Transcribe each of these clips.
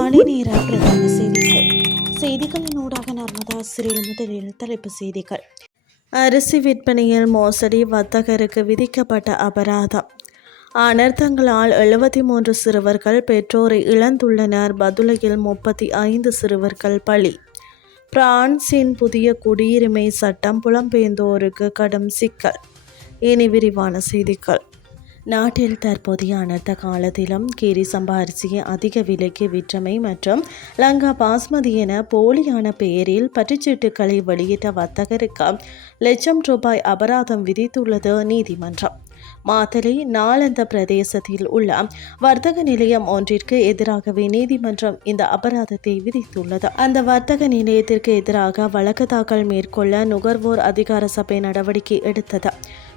காலை நேர பிரதான செய்திகள் செய்திகளின் ஊடாக நர்மதா சிறில் முதலில் தலைப்பு செய்திகள். அரிசி விற்பனையில் மோசடி வர்த்தகருக்கு விதிக்கப்பட்ட அபராதம். அனர்த்தங்களால் எழுபத்தி மூன்று சிறுவர்கள் பெற்றோரை இழந்துள்ளனர். பதுளையில் முப்பத்தி ஐந்து சிறுவர்கள் பலி. பிரான்சின் புதிய குடியுரிமை சட்டம் புலம்பெயர்ந்தோருக்கு கடும் சிக்கல். இனி விரிவான செய்திகள். நாட்டில் தற்போதைய அனர்த்த காலத்திலும் கீரி சம்பா அரிசியை அதிக விலைக்கு விற்றமை மற்றும் லங்கா பாஸ்மதி என போலியான பெயரில் பற்றுச்சீட்டுகளை வெளியிட்ட வர்த்தகருக்கு லட்சம் ரூபாய் அபராதம் விதித்துள்ளது நீதிமன்றம். மாத்தலை நாளந்த பிரதேசத்தில் உள்ள வர்த்தக நிலையம் ஒன்றிற்கு எதிராகவே நீதிமன்றம் இந்த அபராதத்தை விதித்துள்ளது. அந்த வர்த்தக நிலையத்திற்கு எதிராக வழக்கு தாக்கல் மேற்கொள்ள நுகர்வோர் அதிகார சபை நடவடிக்கை எடுத்தது.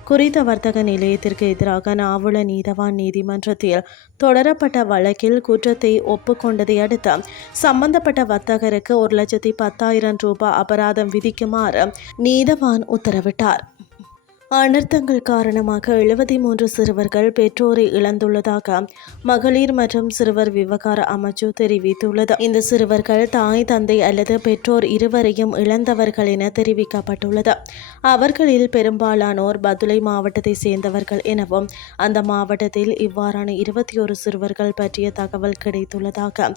குறித்த வர்த்தக நிலையத்திற்கு எதிராக நாவல நீதவான் நீதிமன்றத்தில் தொடரப்பட்ட வழக்கில் குற்றத்தை ஒப்புக்கொண்டதை அடுத்து சம்பந்தப்பட்ட வர்த்தகருக்கு ஒரு லட்சத்தி பத்தாயிரம் ரூபாய் அபராதம் விதிக்குமாறு நீதவான் உத்தரவிட்டார். அனர்த்தங்கள் காரணமாக எழுபத்தி மூன்று சிறுவர்கள் பெற்றோரை இழந்துள்ளதாக மகளிர் மற்றும் சிறுவர் விவகார அமைச்சு தெரிவித்துள்ளது. இந்த சிறுவர்கள் தாய் தந்தை அல்லது பெற்றோர் இருவரையும் இழந்தவர்கள் என தெரிவிக்கப்பட்டுள்ளது. அவர்களில் பெரும்பாலானோர் பதுளை மாவட்டத்தை சேர்ந்தவர்கள் எனவும் அந்த மாவட்டத்தில் இவ்வாறான இருபத்தி ஒரு சிறுவர்கள் பற்றிய தகவல் கிடைத்துள்ளதாக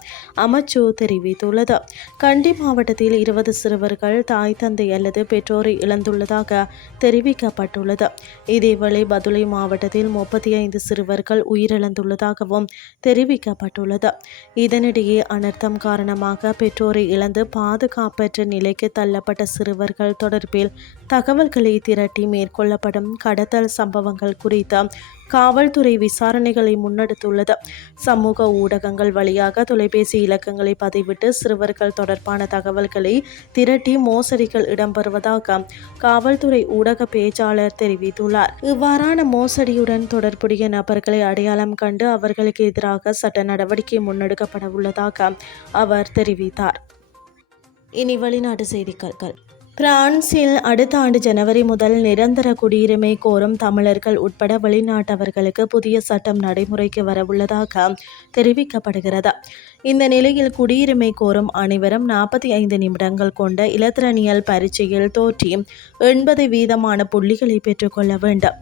அமைச்சு தெரிவித்துள்ளது. கண்டி மாவட்டத்தில் இருபது சிறுவர்கள் தாய் தந்தை அல்லது பெற்றோரை இழந்துள்ளதாக தெரிவிக்கப்பட்டுள்ளது. தெரிவித்துள்ளது இதேவேளை பதுளை மாவட்டத்தில் முப்பத்தி ஐந்து சிறுவர்கள் உயிரிழந்துள்ளதாகவும் தெரிவிக்கப்பட்டுள்ளது. இதனிடையே அனர்த்தம் காரணமாக பெற்றோரை இழந்து பாதுகாப்பற்ற நிலைக்கு தள்ளப்பட்ட சிறுவர்கள் தொடர்பில் தகவல்களை திரட்டி மேற்கொள்ளப்படும் கடத்தல் சம்பவங்கள் குறித்த காவல்துறை விசாரணைகளை முன்னெடுத்துள்ளது. சமூக ஊடகங்கள் வழியாக தொலைபேசி இலக்கங்களை பதிவிட்டு சிறுவர்கள் தொடர்பான தகவல்களை திரட்டி மோசடிகள் இடம்பெறுவதாக காவல்துறை ஊடக பேச்சாளர் தெரிவித்துள்ளார். இவ்வாறான மோசடியுடன் தொடர்புடைய நபர்களை அடையாளம் கண்டு அவர்களுக்கு எதிராக சட்ட நடவடிக்கை முன்னெடுக்கப்பட உள்ளதாக அவர் தெரிவித்தார். இனி வெளிநாட்டு செய்திகள். பிரான்சில் அடுத்த ஆண்டு ஜனவரி முதல் நிரந்தர குடியுரிமை கோரும் தமிழர்கள் உட்பட வெளிநாட்டவர்களுக்கு புதிய சட்டம் நடைமுறைக்கு வரவுள்ளதாக தெரிவிக்கப்படுகிறது. இந்த நிலையில் குடியுரிமை கோரும் அனைவரும் நாற்பத்தி ஐந்து நிமிடங்கள் கொண்ட இலத்திரனியல் பரீட்சையில் தோற்றி எண்பது வீதமான புள்ளிகளை பெற்றுக்கொள்ள வேண்டும்.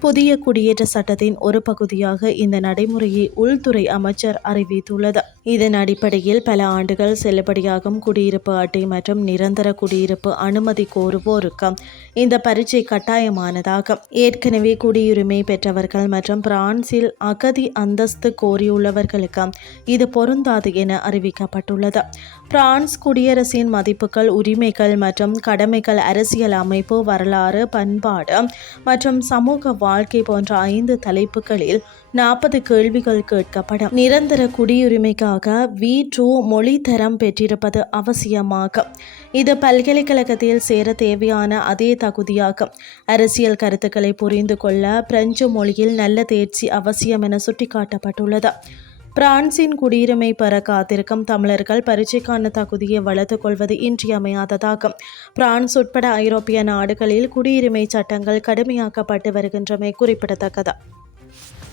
புதிய குடியேற்ற சட்டத்தின் ஒரு பகுதியாக இந்த நடைமுறையை உள்துறை அமைச்சர் அறிவித்துள்ளது. இதன் அடிப்படையில் பல ஆண்டுகள் செல்லுபடியாகும் குடியிருப்பு அட்டை மற்றும் நிரந்தர குடியிருப்பு அனுமதி கோருவோருக்கு இந்த பரீட்சை கட்டாயமானதாகும் ஏற்கனவே குடியுரிமை பெற்றவர்கள் மற்றும் பிரான்சில் அகதி அந்தஸ்து கோரியுள்ளவர்களுக்கு இது பொருந்தாது என அறிவிக்கப்பட்டுள்ளது. பிரான்ஸ் குடியரசின் மதிப்புகள் உரிமைகள் மற்றும் கடமைகள் அரசியல் அமைப்பு வரலாறு பண்பாடு மற்றும் சமூக வாழ்க்கை போன்ற ஐந்து தலைப்புகளில் நாற்பது கேள்விகள் கேட்கப்படும். நிரந்தர குடியுரிமைக்காக வி டூ மொழி தரம் பெற்றிருப்பது அவசியமாகும் இது பல்கலைக்கழகத்தில் சேர தேவையான அதே தகுதியாகும். அரசியல் கருத்துக்களை புரிந்து கொள்ள பிரெஞ்சு மொழியில் நல்ல தேர்ச்சி அவசியம் என சுட்டிக்காட்டப்பட்டுள்ளது. பிரான்சின் குடியுரிமை பெற காத்திருக்கும் தமிழர்கள் பரீட்சைக்கான தகுதியை வளர்த்து கொள்வது இன்றியமையாததாகும் பிரான்ஸ் உட்பட ஐரோப்பிய நாடுகளில் குடியுரிமை சட்டங்கள் கடுமையாக்கப்பட்டு வருகின்றமை குறிப்பிடத்தக்கது.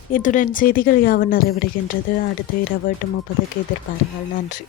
இத்துடன் செய்திகள் யாவும் நிறைவடைகின்றது. அடுத்த இரவு எட்டு முப்பதுக்கு எதிர்பாருங்கள் நன்றி.